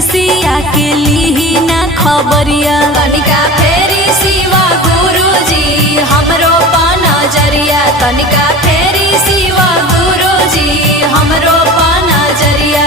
सिया के लीही ना खबरिया। तनिका फेरी शिवा गुरुजी हमरो पा नजरिया, तनिका फेरी शिवा गुरुजी हमरो पा नजरिया।